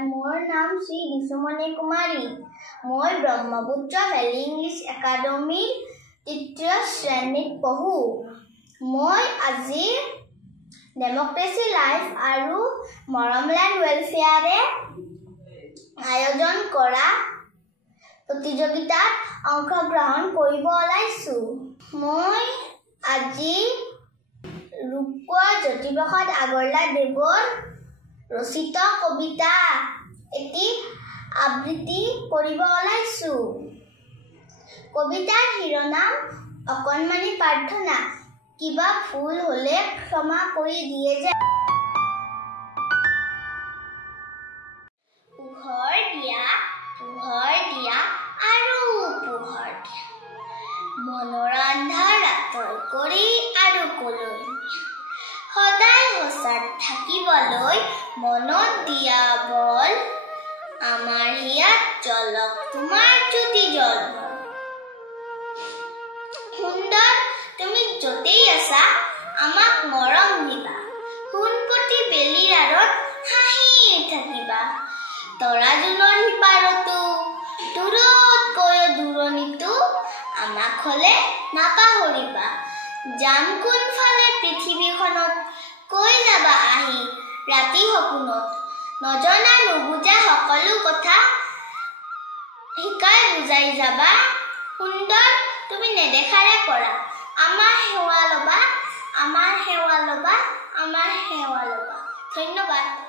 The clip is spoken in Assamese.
মোৰ নাম শ্ৰী দিশুমণি কুমাৰী। মই ব্ৰহ্মপুত্ৰ ভেলী ইংলিছ একাডেমীৰ ৩য় শ্ৰেণীত পঢ়োঁ। মই আজি ডেমক্ৰেচি লাইফ আৰু মৰমলেণ্ড ৱেলফেয়াৰে আয়োজন কৰা প্ৰতিযোগিতাত অংশগ্ৰহণ কৰিব ওলাইছোঁ। মই আজি ৰূপকোঁৱৰ জ্যোতিপ্ৰসাদ আগৰৱালাদেৱৰ ৰচিত কবিতা এটি আবৃত্তি কৰিব ওলাইছোঁ। কবিতাৰ শিৰোনাম অকণমানি প্ৰাৰ্থনা। কিবা ভুল হ'লে ক্ষমা কৰি দিয়ে যে। পোহৰ দিয়া আৰু পোহৰ দিয়া, মনৰ আন্ধাৰ আঁতৰ কৰি আৰু কলৈ সদায় সঁচাত থাকিবলৈ মনত দিয়া বল, আমাৰ হিয়াত জ্বলক তোমাৰ জ্যোতি জ্বলক। সুন্দৰ তুমি য'তেই আছা আমাক মৰম দিবা, সোণপতি বেলিৰ আঁৰত হাঁহি থাকিবা। তৰা জোনৰ সিপাৰতো দূৰতকৈও দূৰণিতো আমাক হ'লে নাপাহৰিবা। যাম কোনফালে পৃথিৱীখনত কৈ যাবা আহি ৰাতি সপোনত, নজনা নুবুজা সকলো কথা শিকাই বুজাই যাবা। সুন্দৰ তুমি নেদেখাৰে পৰা আমাৰ সেৱা ল'বা, আমাৰ সেৱা ল'বা, আমাৰ সেৱা ল'বা। ধন্যবাদ।